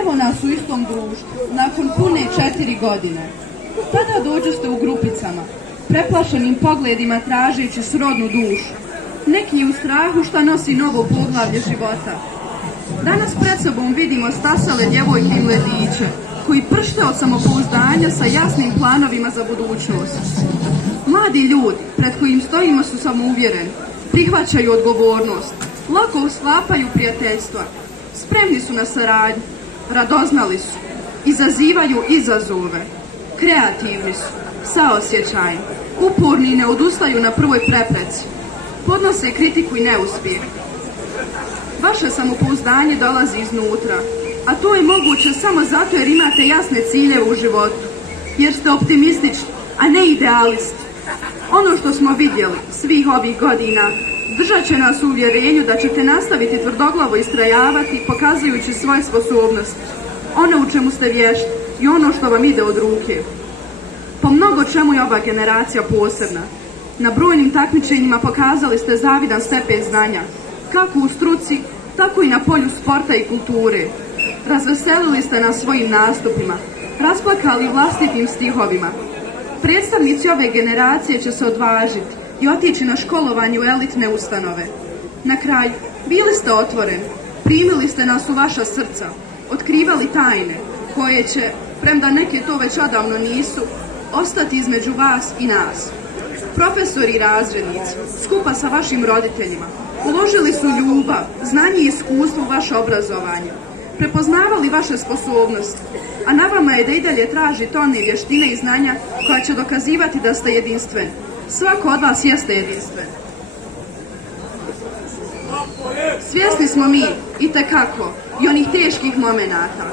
Evo nas u istom društvu, nakon pune 4 godine. Tada dođoste u grupicama, preplašenim pogledima tražeći srodnu dušu. Neki u strahu šta nosi novo poglavlje života. Danas pred sobom vidimo stasale djevojke i mladiće, koji pršte od samopouzdanja sa jasnim planovima za budućnost. Mladi ljudi pred kojim stojimo su samouvjereni, prihvaćaju odgovornost, lako sklapaju prijateljstva, spremni su na saradnju, radoznali su, izazivaju izazove, kreativni su, saosjećajni, uporni i ne odustaju na prvoj prepreci, podnose kritiku i neuspjeh. Vaše samopouzdanje dolazi iznutra, a to je moguće samo zato jer imate jasne ciljeve u životu, jer ste optimistični, a ne idealisti. Ono što smo vidjeli svih ovih godina držat će nas u uvjerenju da ćete nastaviti tvrdoglavo istrajavati pokazujući svoje sposobnosti, ono u čemu ste vješti i ono što vam ide od ruke. Po mnogo čemu je ova generacija posebna. Na brojnim takmičenjima pokazali ste zavidan stepen znanja, kako u struci, tako i na polju sporta i kulture. Razveselili ste nas svojim nastupima, rasplakali vlastitim stihovima. Predstavnici ove generacije će se odvažiti i otići na školovanje u elitne ustanove. Na kraju, bili ste otvoreni, primili ste nas u vaša srca, otkrivali tajne koje će, premda neke to već odavno nisu, ostati između vas i nas. Profesori i razrednici, skupa sa vašim roditeljima, uložili su ljubav, znanje i iskustvo u vaše obrazovanje, prepoznavali vaše sposobnosti, a na vama je da i dalje tražite one vještine i znanja koja će dokazivati da ste jedinstveni. Svako od vas jeste jedinstven. Svjesni smo mi, itekako, i onih teških momenata.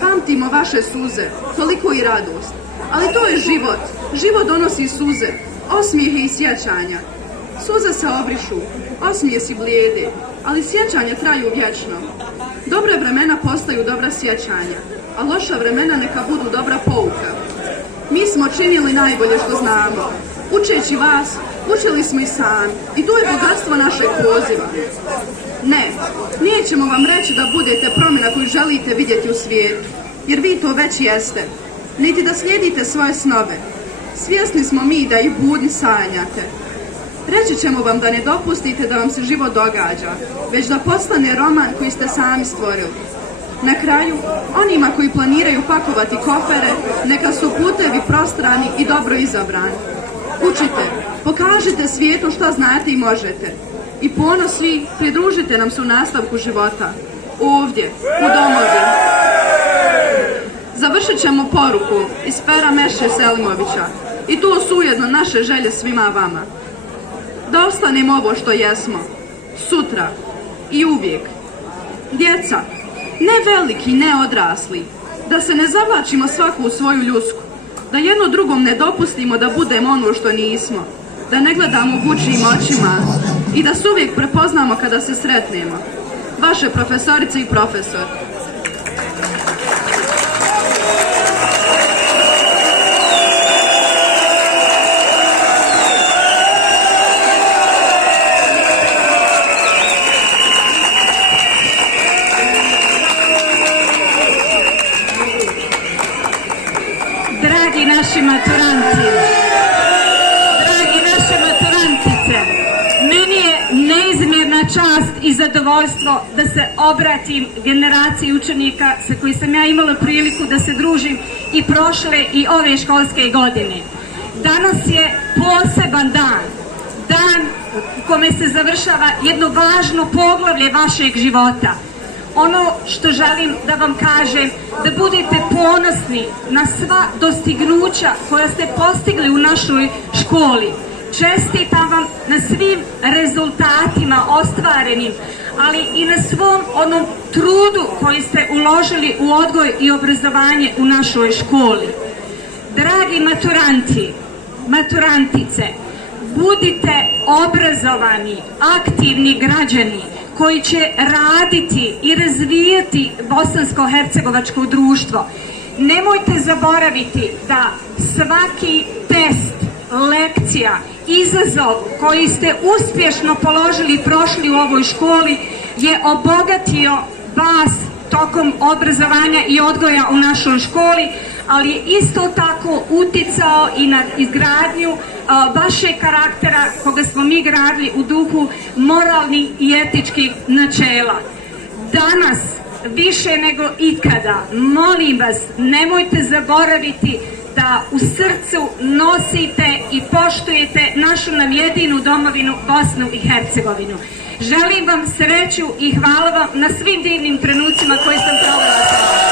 Pamtimo vaše suze, toliko i radost. Ali to je život. Život donosi suze, osmijehe i sjećanja. Suze se obrišu, osmijesi blijede, ali sjećanja traju vječno. Dobre vremena postaju dobra sjećanja, a loša vremena neka budu dobra pouka. Mi smo činili najbolje što znamo. Učeći vas, učili smo i sami. I to je bogatstvo našeg poziva. Ne, nećemo vam reći da budete promjena koju želite vidjeti u svijetu, jer vi to već jeste. Niti da slijedite svoje snove. Svjesni smo mi da ih budni sanjate. Reći ćemo vam da ne dopustite da vam se život događa, već da postane roman koji ste sami stvorili. Na kraju, onima koji planiraju pakovati kofere, neka su putevi prostrani i dobro izabrani. Učite, pokažite svijetu što znate i možete. I ponosni pridružite nam se u nastavku života. Ovdje, u domovini. Završit ćemo poruku iz pera Meše Selimovića. I to su ujedno naše želje svima vama. Da ostanemo ovo što jesmo. Sutra. I uvijek. Djeca. Ne veliki, ne odrasli. Da se ne zavlačimo svaku u svoju ljusku. Da jedno drugom ne dopustimo da budemo ono što nismo. Da ne gledamo bučnim očima. I da se uvijek prepoznamo kada se sretnemo. Vaše profesorice i profesor. Dragi naši maturanti, dragi naše maturantice, meni je neizmjerna čast i zadovoljstvo da se obratim generaciji učenika sa koji sam ja imala priliku da se družim i prošle i ove školske godine. Danas je poseban dan, dan u kome se završava jedno važno poglavlje vašeg života. Ono što želim da vam kažem, da budete ponosni na sva dostignuća koja ste postigli u našoj školi. Čestitam vam na svim rezultatima ostvarenim, ali i na svom onom trudu koji ste uložili u odgoj i obrazovanje u našoj školi. Dragi maturanti, maturantice, budite obrazovani, aktivni građani koji će raditi i razvijati bosansko-hercegovačko društvo. Nemojte zaboraviti da svaki test, lekcija, izazov koji ste uspješno položili i prošli u ovoj školi je obogatio vas tokom obrazovanja i odgoja u našoj školi, ali je isto tako uticao i na izgradnju vašeg karaktera koga smo mi gradili u duhu moralnih i etičkih načela. Danas, više nego ikada, molim vas, nemojte zaboraviti da u srcu nosite i poštujete našu nam jedinu domovinu Bosnu i Hercegovinu. Želim vam sreću i hvala vam na svim divnim trenucima koje sam provela sa vama.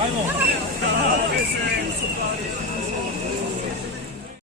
Ajmo.